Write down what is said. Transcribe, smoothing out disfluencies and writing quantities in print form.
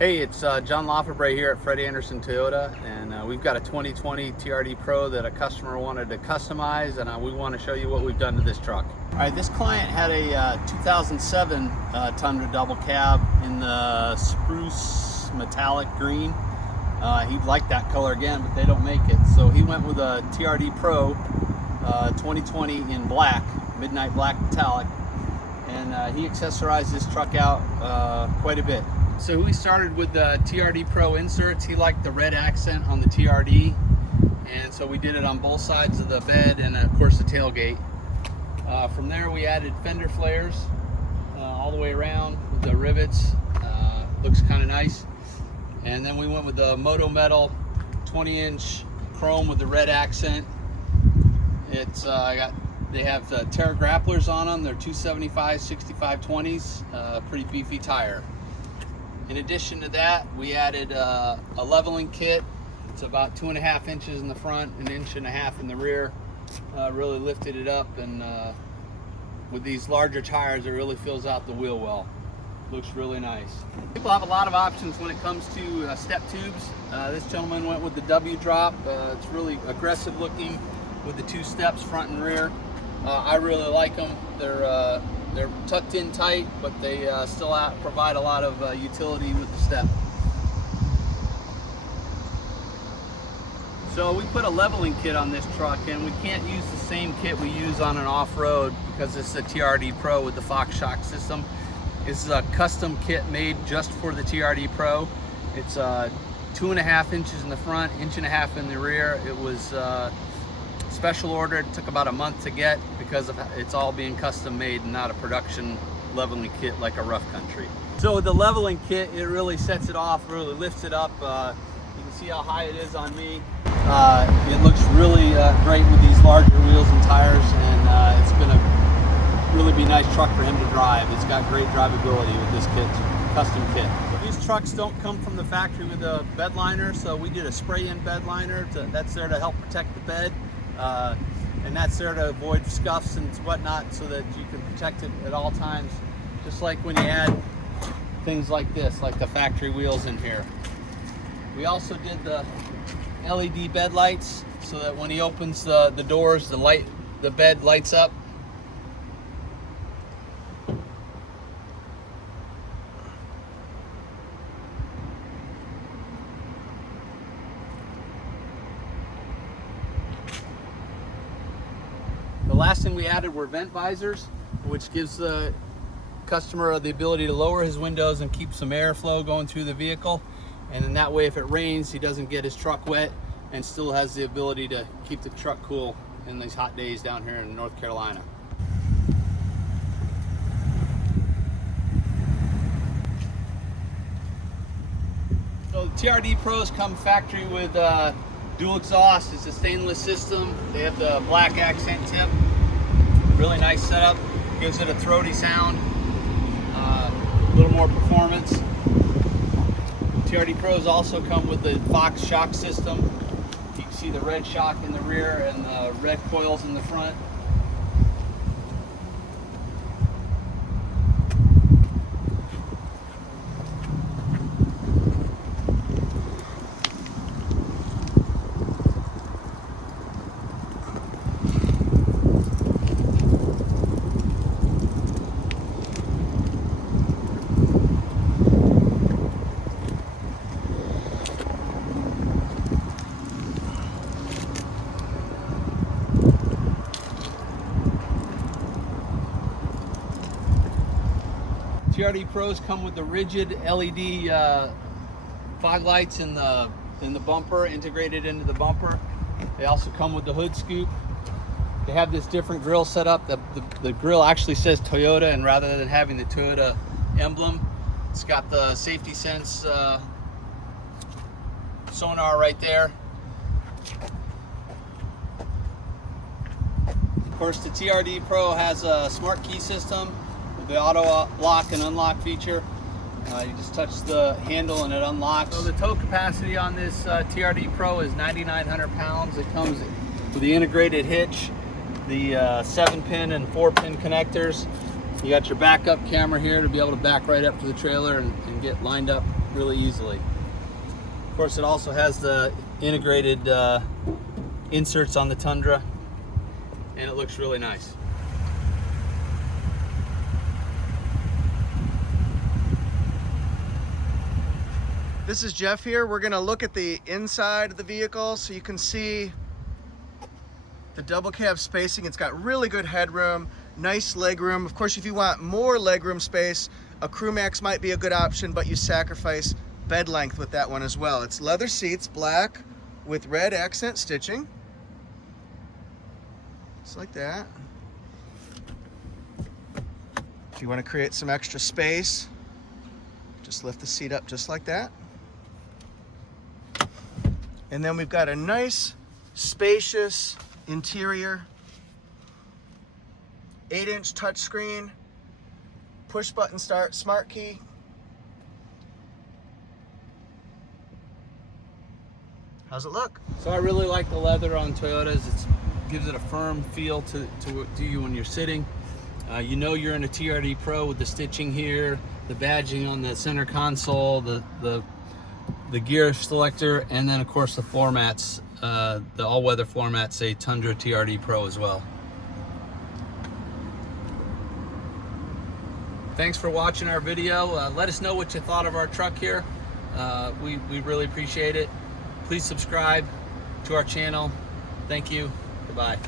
Hey, it's John Lafebre here at Fred Anderson Toyota, and we've got a 2020 TRD Pro that a customer wanted to customize, and we want to show you what we've done to this truck. All right, this client had a 2007 Tundra double cab in the spruce metallic green. He'd like that color again, but they don't make it, so he went with a TRD Pro 2020 in black, midnight black metallic, and he accessorized this truck out quite a bit. So we started with the TRD Pro inserts. He liked the red accent on the TRD, and so we did it on both sides of the bed and of course the tailgate. From there we added fender flares all the way around with the rivets. Looks kind of nice. And then we went with the Moto Metal 20-inch chrome with the red accent. It's they have the Terra grapplers on them. They're 275 65/20s, pretty beefy tire. In addition to that, we added a leveling kit. It's about 2.5 inches in the front, 1.5 inches in the rear. Really lifted it up, and with these larger tires, it really fills out the wheel well. Looks really nice. People have a lot of options when it comes to step tubes. This gentleman went with the W drop. It's really aggressive looking with the 2 steps, front and rear. I really like them. They're tucked in tight, but they still provide a lot of utility with the step. So we put a leveling kit on this truck, and we can't use the same kit we use on an off-road because it's a TRD Pro with the Fox shock system. This is a custom kit made just for the TRD Pro. It's 2.5 inches in the front, 1.5 inches in the rear. It was special order. It took about a month to get because it's all being custom made and not a production leveling kit like a rough country. So with the leveling kit, it really sets it off, really lifts it up. You can see how high it is on me. It looks really great with these larger wheels and tires, and it's going to really be a nice truck for him to drive. It's got great drivability with this kit, custom kit. These trucks don't come from the factory with a bed liner, so we did a spray-in bed liner that's there to help protect the bed. And that's there to avoid scuffs and whatnot, so that you can protect it at all times, just like when you add things like this, like the factory wheels in here. We also did the LED bed lights, so that when he opens the doors, the bed lights up. The last thing we added were vent visors, which gives the customer the ability to lower his windows and keep some airflow going through the vehicle. And in that way, if it rains, he doesn't get his truck wet and still has the ability to keep the truck cool in these hot days down here in North Carolina. So the TRD Pros come factory with dual exhaust. It's a stainless system. They have the black accent tip. Really nice setup. Gives it a throaty sound. A little more performance. TRD Pros also come with the Fox shock system. You can see the red shock in the rear and the red coils in the front. TRD Pros come with the rigid LED fog lights in the bumper, integrated into the bumper. They also come with the hood scoop. They have this different grill set up. The grill actually says Toyota, and rather than having the Toyota emblem, it's got the safety sense sonar right there. Of course, the TRD Pro has a smart key system with the auto lock and unlock feature. You just touch the handle and it unlocks. So the tow capacity on this TRD Pro is 9,900 pounds. It comes with the integrated hitch, the 7-pin and 4-pin connectors. You got your backup camera here to be able to back right up to the trailer and get lined up really easily. Of course, it also has the integrated inserts on the Tundra, and it looks really nice. This is Jeff here. We're gonna look at the inside of the vehicle so you can see the double cab spacing. It's got really good headroom, nice legroom. Of course, if you want more legroom space, a CrewMax might be a good option, but you sacrifice bed length with that one as well. It's leather seats, black with red accent stitching. Just like that. If you want to create some extra space, just lift the seat up just like that. And then we've got a nice, spacious interior, 8-inch touchscreen, push button start, smart key. How's it look? So I really like the leather on Toyotas. It gives it a firm feel to you when you're sitting. You know you're in a TRD Pro with the stitching here, the badging on the center console, the gear selector, and then of course the floor mats, the all-weather floor mats say Tundra TRD Pro as well. Thanks for watching our video. Let us know what you thought of our truck here. We really appreciate it. Please subscribe to our channel. Thank you. Goodbye.